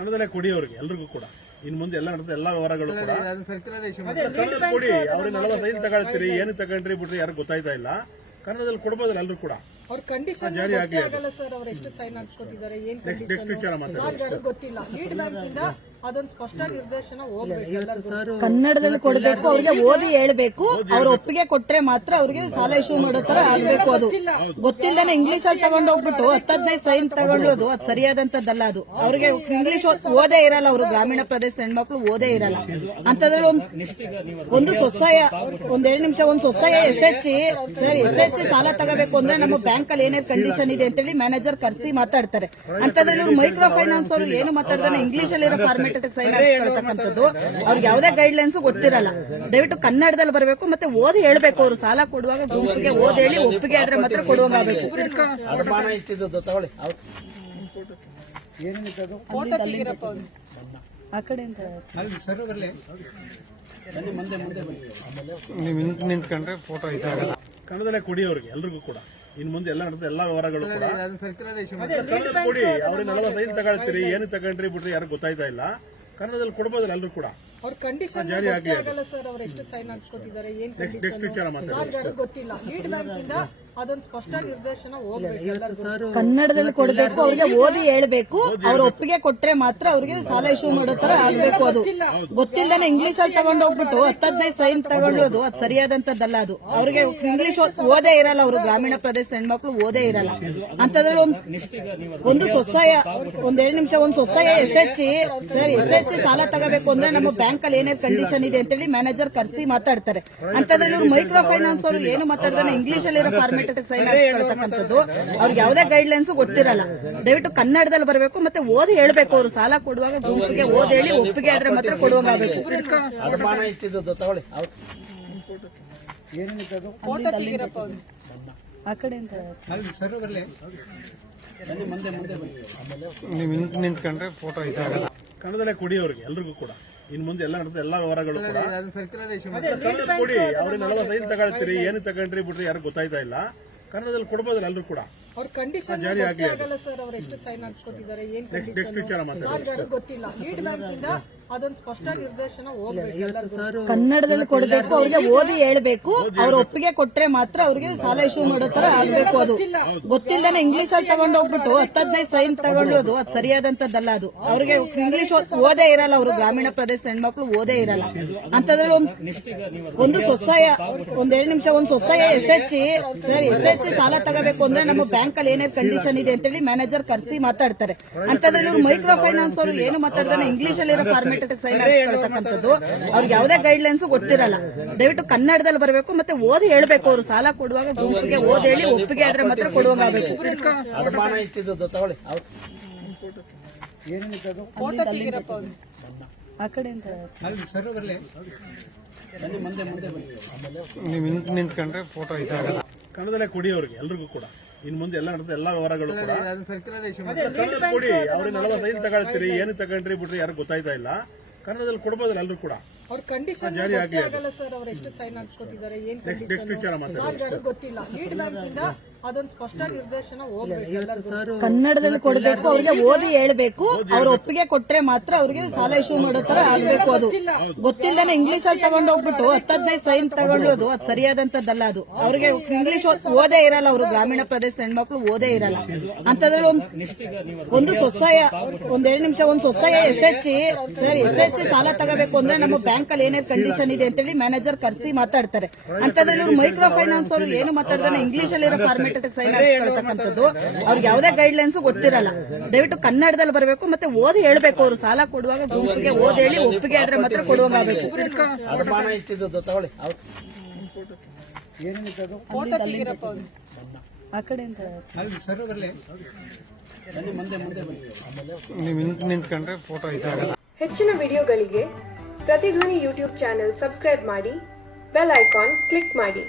ಕನ್ನಡದಲ್ಲೇ ಕೊಡಿ ಅವ್ರಿಗೆ ಎಲ್ರಿಗೂ ಕೂಡ. ಇನ್ ಮುಂದೆ ಎಲ್ಲ ನಡೆದ ಎಲ್ಲಾ ವ್ಯವಹಾರಗಳು ಕೂಡ. ಕನ್ನಡದಲ್ಲಿ ಕೊಡಿ ಅವ್ರಿಗೆ ನಲವತ್ತೈದು ತಗೊಳ್ತೀರಿ ಏನು ತಗೊಂಡ್ರಿ ಬಿಟ್ರಿ ಯಾರು ಗೊತ್ತಾಯ್ತಾ ಇಲ್ಲ. ಕನ್ನಡದಲ್ಲಿ ಕೊಡ್ಬೋದಲ್ಲ ಎಲ್ರು ಕೂಡ. ಅವ್ರ ಕಂಡೀಷನ್ ಜಾರಿ ಆಗಲಿ. ಆಗಲ್ಲ ಸರ್ ಅವ್ರು ಎಷ್ಟು ಸೈನ್ ಹಾಕ್ಸ್ಕೊತಿದ್ದಾರೆ ಏನ್ ಕಂಡೀಷನ್ ಗೊತ್ತಿಲ್ಲ. ಲೀಡ್ ಬ್ಯಾಂಕ್ ಇಂದ ಅದೊಂದು ಸ್ಪಷ್ಟ ನಿರ್ದೇಶನ ಹೋಗ್ಬೇಕು ಎಲ್ಲರಿಗೂ. ಕನ್ನಡದಲ್ಲಿ ಕೊಡ್ಬೇಕು ಅವ್ರಿಗೆ ಓದಿ ಹೇಳ್ಬೇಕು ಅವ್ರ ಒಪ್ಪಿಗೆ ಕೊಟ್ರೆ ಮಾತ್ರ ಅವ್ರಿಗೆ ಸಾಲ ಇಶ್ಯೂ ಮಾಡೋ ತರ ಆಗ್ಬೇಕು ಅದು. ಗೊತ್ತಿಲ್ಲದೆ ಇಂಗ್ಲಿಷ್ ಅಲ್ಲಿ ತಗೊಂಡ್ ಹೋಗ್ಬಿಟ್ಟು ಹತ್ತದೈದು ಸೈನ್ ತಗೊಳ್ಳೋದು ಅದು ಸರಿಯಾದಂತದ್ದಲ್ಲ ಅದು. ಅವ್ರಿಗೆ ಇಂಗ್ಲಿಷ್ ಓದೇ ಇರಲ್ಲ ಅವರು ಗ್ರಾಮೀಣ ಪ್ರದೇಶದ ಹೆಣ್ಮಕ್ಳು ಓದೇ ಇರಲ್ಲ. ಅಂತದ್ರಲ್ಲಿ ಒಂದ್ ಒಂದು ಸೊಸಾಯ ಒಂದ್ ಎರಡು ನಿಮಿಷ ಒಂದ್ ಸೊಸಾಯ S H sir S H ಸಾಲ ತಗೋಬೇಕು ಅಂದ್ರೆ ನಮ್ಮ ಬ್ಯಾಂಕ್ ಅಲ್ಲಿ ಏನೇ ಕಂಡೀಷನ್ ಇದೆ ಅಂತೇಳಿ ಮ್ಯಾನೇಜರ್ ಕರ್ಸಿ ಮಾತಾಡ್ತಾರೆ. ಅಂತದ್ರಲ್ಲಿ ಇವ್ರು ಮೈಕ್ರೋ ಫೈನಾನ್ಸ್ ಅವರು ಏನು ಮಾತಾಡ್ತಾನೆ? ಇಂಗ್ಲಿಷ್ ಅಲ್ಲಿ ಇರೋ ಫಾರ್ಮೆಟ್ ಸೈನ್ ಹಾಕ್ಸ್ಕೊಳ್ತಕ್ಕಂಥದ್ದು. ಅವ್ರಿಗೆ ಯಾವುದೇ ಗೈಡ್ ಲೈನ್ಸ್ ಗೊತ್ತಿರಲ್ಲ. ದಯವಿಟ್ಟು ಕನ್ನಡದಲ್ಲಿ ಬರಬೇಕು ಮತ್ತೆ ಓದಿ ಹೇಳ್ಬೇಕು ಅವರು. ಸಾಲ ಕೊಡುವಾಗ ಗುಂಪಿಗೆ ಓದಿ ಹೇಳಿ ಒಪ್ಪಿಗೆ ಆದ್ರೆ ಮಾತ್ರ ಕೊಡುವಂಗಾಗಬೇಕು. ಆ ನಿಂತ್ಕೊಂಡ್ರೆ ಫೋಟೋ ಕನ್ನಡದಲ್ಲೇ ಕೊಡಿ ಅವ್ರಿಗೆ ಎಲ್ರಿಗೂ ಕೂಡ. ಇನ್ ಮುಂದೆ ಎಲ್ಲ ನಡೆದ ಎಲ್ಲಾ ವ್ಯವಹಾರಗಳು ಕೂಡ. ಕನ್ನಡದಲ್ಲಿ ಕೊಡಿ. ಅವ್ರಿಗೆ ನಲವತ್ತೈದು ತಗೊಳ್ತೀರಿ ಏನು ತಗೊಂಡ್ರಿ ಬಿಟ್ರಿ ಯಾರು ಗೊತ್ತಾಯ್ತಾ ಇಲ್ಲ. ಕನ್ನಡದಲ್ಲಿ ಕೊಡ್ಬೋದಲ್ಲ ಎಲ್ಲರೂ ಕೂಡ. ಅವ್ರ ಕಂಡೀಷನ್ ಜಾರಿ. ಆಗಲ್ಲ ಸರ್ ಅವ್ರು ಎಷ್ಟು ಏನ್ ಕಂಡೀಷನ್ ಗೊತ್ತಿಲ್ಲ. ಲೀಡ್ ಅದೊಂದು ಸ್ಪಷ್ಟ ನಿರ್ದೇಶನ ಹೋಗ್ಬೇಕು ಎಲ್ಲರಿಗೂ. ಕನ್ನಡದಲ್ಲಿ ಕೊಡಬೇಕು ಅವ್ರಿಗೆ ಓದಿ ಹೇಳ್ಬೇಕು ಅವ್ರ ಒಪ್ಪಿಗೆ ಕೊಟ್ರೆ ಮಾತ್ರ ಅವ್ರಿಗೆ ಸಾಲ ಇಶ್ಯೂ ಮಾಡೋ ತರ ಆಗ್ಬೇಕು ಅದು. ಗೊತ್ತಿಲ್ಲದೆ ಇಂಗ್ಲಿಷ್ ಅಲ್ಲಿ ತಗೊಂಡ್ ಹೋಗ್ಬಿಟ್ಟು ಹತ್ತದೈದು ಸೈನ್ ತಗೊಂಡೋದು ಅದು. ಸರಿಯಾದಂತದ್ದಲ್ಲ ಅದು. ಅವ್ರಿಗೆ ಇಂಗ್ಲಿಷ್ ಓದೇ ಇರಲ್ಲ ಅವರು ಗ್ರಾಮೀಣ ಪ್ರದೇಶದ ಹೆಣ್ಮಕ್ಳು ಓದೇ ಇರಲ್ಲ. ಅಂತದ್ರಲ್ಲಿ ಒಂದ್ ಒಂದು ಸ್ವಸಹಾಯ ಒಂದ್ ಎರಡು ನಿಮಿಷ ಒಂದ್ ಸೊಸಾಯ S H sir S H ಸಾಲ ತಗೋಬೇಕು ಅಂದ್ರೆ ನಮ್ಮ ಬ್ಯಾಂಕ್ ಅಲ್ಲಿ ಏನೇ ಕಂಡೀಷನ್ ಇದೆ ಅಂತೇಳಿ ಮ್ಯಾನೇಜರ್ ಕರ್ಸಿ ಮಾತಾಡ್ತಾರೆ. ಅಂತದ್ರಲ್ಲಿ ಇವ್ರು ಮೈಕ್ರೋ ಫೈನಾನ್ಸ್ ಅವರು ಏನು ಮಾತಾಡ್ತಾನೆ ಇಂಗ್ಲಿಷ್ ಅಲ್ಲಿ ಇರೋ ಫಾರ್ಮೆಟ್ ಸೈನ್ ಹಾಕ್ಸ್ಕೊಳ್ತಕ್ಕಂಥದ್ದು. ಅವ್ರಿಗೆ ಯಾವುದೇ ಗೈಡ್ ಲೈನ್ಸ್ ಗೊತ್ತಿರಲ್ಲ. ದಯವಿಟ್ಟು ಕನ್ನಡದಲ್ಲಿ ಬರಬೇಕು ಮತ್ತೆ ಓದಿ ಹೇಳ್ಬೇಕು ಅವರು. ಸಾಲ ಕೊಡುವಾಗ ಗುಂಪಿಗೆ ಓದಿ ಹೇಳಿ ಒಪ್ಪಿಗೆ ಆದ್ರೆ ಮಾತ್ರ ಕೊಡುವಂಗಾಗಬೇಕು. ಆ ನೀವು ನಿಂತ್ಕೊಂಡ್ರೆ ಫೋಟೋ ಇದಾಗಲ್ಲ. ಕನ್ನಡದಲ್ಲೇ ಕೊಡಿ ಅವ್ರಿಗೆ ಎಲ್ರಿಗೂ ಕೂಡ. ಇನ್ ಮುಂದೆ ಎಲ್ಲ ನಡೆದ ಎಲ್ಲಾ ವ್ಯವಹಾರಗಳು ಕೂಡ. ಅವ್ರಿಗೆ ನಲವತ್ತೈದು ತಗೊಳ್ತೀರಿ ಏನು ತಗೊಂಡ್ರಿ ಬಿಟ್ರಿ ಯಾರು ಗೊತ್ತಾಯ್ತಾ ಇಲ್ಲ. ಕನ್ನಡದಲ್ಲಿ ಕೊಡ್ಬೋದಲ್ಲ ಎಲ್ಲರೂ ಕೂಡ. ಅವ್ರ ಕಂಡೀಷನ್. ಆಗಲ್ಲ ಸರ್ ಅವ್ರು ಎಷ್ಟು ಸೈನ್ ಹಾಕ್ಸ್ಕೊತಿದ್ದಾರೆ ಏನ್ ಕಂಡೀಷನ್ ಗೊತ್ತಿಲ್ಲ. ಲೀಡ್ ಬ್ಯಾಂಕ್ ಇಂದ ಅದೊಂದು ಸ್ಪಷ್ಟ ನಿರ್ದೇಶನ ಹೋಗ್ಬೇಕು ಎಲ್ಲರಿಗೂ. ಕನ್ನಡದಲ್ಲಿ ಕೊಡಬೇಕು ಅವ್ರಿಗೆ ಓದಿ ಹೇಳ್ಬೇಕು ಅವ್ರ ಒಪ್ಪಿಗೆ ಕೊಟ್ರೆ ಮಾತ್ರ ಅವ್ರಿಗೆ ಸಾಲ ಇಶ್ಯೂ ಮಾಡೋ ತರ ಆಗ್ಬೇಕು ಅದು. ಗೊತ್ತಿಲ್ಲದೆ ಇಂಗ್ಲಿಷ್ ಅಲ್ಲಿ ತಗೊಂಡ್ ಹೋಗ್ಬಿಟ್ಟು ಹತ್ತದೈದು ಸೈನ್ ತಗೊಂಡೋದು ಅದು ಸರಿಯಾದಂತದ್ದಲ್ಲ ಅದು. ಅವ್ರಿಗೆ ಇಂಗ್ಲಿಷ್ ಓದೇ ಇರಲ್ಲ ಅವರು ಗ್ರಾಮೀಣ ಪ್ರದೇಶದ ಹೆಣ್ಮಕ್ಳು ಓದೇ ಇರಲ್ಲ. ಅಂತದ್ರಲ್ಲಿ ಒಂದ್ ಒಂದು ಸೊಸಾಯ ಒಂದ್ ಎರಡು ನಿಮಿಷ ಒಂದು ಸೊಸಾಯ S H sir S H ಸಾಲ ತಗೋಬೇಕು ಅಂದ್ರೆ ನಮ್ಮ ಬ್ಯಾಂಕ್ ಅಲ್ಲಿ ಏನೇನು ಕಂಡೀಷನ್ ಇದೆ ಅಂತ ಹೇಳಿ ಮ್ಯಾನೇಜರ್ ಕರ್ಸಿ ಮಾತಾಡ್ತಾರೆ. ಅಂತದ್ರಲ್ಲಿ ಇವ್ರು ಮೈಕ್ರೋ ಫೈನಾನ್ಸ್ ಅವರು ಏನು ಮಾತಾಡ್ತಾರೆ ಇಂಗ್ಲಿಷ್ ಅಲ್ಲಿ ಇರೋ ಫಾರ್ಮೆಟ್ ಸೈನ್ ಹಾಕ್ಸ್ಕೊಳ್ತಕ್ಕಂಥದ್ದು ಅವ್ರಿಗೆ ಯಾವುದೇ ಗೈಡ್ ಲೈನ್ಸ್ ಗೊತ್ತಿರಲ್ಲ. ದಯವಿಟ್ಟು ಕನ್ನಡದಲ್ಲಿ ಬರಬೇಕು ಮತ್ತೆ ಓದಿ ಹೇಳ್ಬೇಕು ಅವರು. ಸಾಲ ಕೊಡುವಾಗ ಗುಂಪಿಗೆ ಓದಿ ಹೇಳಿ ಒಪ್ಪಿಗೆ ಆದ್ರೆ ಮಾತ್ರ. ಆ ಕಡೆಯಿಂದ. ನೀವು ನಿಂತ್ಕೊಂಡ್ರೆ ಫೋಟೋ ಇದಾಗಲ್ಲ. ಕನ್ನಡದಲ್ಲೇ ಕೊಡಿ ಅವ್ರಿಗೆ ಎಲ್ರಿಗೂ ಕೂಡ. ಇನ್ ಮುಂದೆ ಎಲ್ಲ ನಡೆದ ಎಲ್ಲಾ ವ್ಯವಹಾರಗಳು ಕೂಡ. ಅದು ಸರ್ಕ್ಯುಲರ್ ಇಶ್ಯೂ ಕನ್ನಡದಲ್ಲಿ ಕೊಡಿ ಅವ್ರಿಗೆ ನಲವತ್ತೈದು ತಗೊಳ್ತೀರಿ ಏನು ತಗೊಂಡ್ರಿ ಬಿಟ್ರಿ ಯಾರು ಗೊತ್ತಾಯ್ತಾ ಇಲ್ಲ. ಕನ್ನಡದಲ್ಲಿ ಕೊಡ್ಬೋದಲ್ಲ ಎಲ್ಲರೂ ಕೂಡ. ಅವ್ರ ಕಂಡೀಷನ್ ಜಾರಿ. ಆಗಲ್ಲ ಸರ್ ಅವ್ರು ಎಷ್ಟು ಸೈನ್ ಹಾಕ್ಸ್ಕೊತಿದ್ದಾರೆ ಏನ್ ಕಂಡೀಷನ್ ಗೊತ್ತಿಲ್ಲ. ಲೀಡ್ ಬ್ಯಾಂಕ್ ಇಂದ ಅದೊಂದು ಸ್ಪಷ್ಟ ನಿರ್ದೇಶನ ಹೋಗ್ಬೇಕು ಎಲ್ಲರಿಗೂ. ಕನ್ನಡದಲ್ಲಿ ಕೊಡ್ಬೇಕು ಅವ್ರಿಗೆ ಓದಿ ಹೇಳ್ಬೇಕು ಅವ್ರ ಒಪ್ಪಿಗೆ ಕೊಟ್ರೆ ಮಾತ್ರ ಅವ್ರಿಗೆ ಸಾಲ ಇಶ್ಯೂ ಮಾಡೋ ತರ ಆಗ್ಬೇಕು ಅದು. ಗೊತ್ತಿಲ್ಲದೆ ಇಂಗ್ಲಿಷ್ ಅಲ್ಲಿ ತಗೊಂಡ್ ಹೋಗ್ಬಿಟ್ಟು ಹತ್ತದೈದು ಸೈನ್ ತಗೊಳ್ಳೋದು ಅದು ಸರಿಯಾದಂತದ್ದಲ್ಲ ಅದು. ಅವ್ರಿಗೆ ಇಂಗ್ಲಿಷ್ ಓದೇ ಇರಲ್ಲ ಅವರು. ಗ್ರಾಮೀಣ ಪ್ರದೇಶದ ಹೆಣ್ಮಕ್ಳು ಓದೇ ಇರಲ್ಲ. ಅಂತಂದ್ರೆ ಒಂದ್ ಒಂದು ಸ್ವಸಹಾಯ ಒಂದ್ ಎರಡು ನಿಮಿಷ ಒಂದ್ ಸ್ವಸಹಾಯ S H sir S H ಸಾಲ ತಗೋಬೇಕು ಅಂದ್ರೆ ನಮ್ಮ ಬ್ಯಾಂಕ್ ಅಲ್ಲಿ ಏನೇ ಕಂಡೀಷನ್ ಇದೆ ಅಂತೇಳಿ ಮ್ಯಾನೇಜರ್ ಕರ್ಸಿ ಮಾತಾಡ್ತಾರೆ. ಅಂತದ್ರಲ್ಲಿ ಇವ್ರು ಮೈಕ್ರೋ ಫೈನಾನ್ಸ್ ಅವರು ಏನು ಮಾತಾಡ್ತಾನೆ? ಇಂಗ್ಲಿಷ್ ಅಲ್ಲಿ ಇರೋ ಸೈನ್ ಹಾಕ್ಸ್ಕೊಳ್ತಕ್ಕಂಥದ್ದು. ಅವ್ರಿಗೆ ಯಾವುದೇ ಗೈಡ್ ಲೈನ್ಸ್ ಗೊತ್ತಿರಲ್ಲ. ದಯವಿಟ್ಟು ಕನ್ನಡದಲ್ಲಿ ಬರಬೇಕು ಮತ್ತೆ ಓದಿ ಹೇಳ್ಬೇಕು ಅವರು. ಸಾಲ ಕೊಡುವಾಗ ಗುಂಪಿಗೆ ಓದಿ ಹೇಳಿ ಒಪ್ಪಿಗೆ ಆದ್ರೆ ಮಾತ್ರ ಕೊಡುವಂಗಾಗಬೇಕು. ಆ ನಿಂತ್ಕೊಂಡ್ರೆ ಫೋಟೋ ಹೆಚ್ಚಿನ ವಿಡಿಯೋಗಳಿಗೆ ಪ್ರತಿಧ್ವನಿ ಯೂಟ್ಯೂಬ್ ಚಾನೆಲ್ ಸಬ್ಸ್ಕ್ರೈಬ್ ಮಾಡಿ ಬೆಲ್ ಐಕಾನ್ ಕ್ಲಿಕ್ ಮಾಡಿ.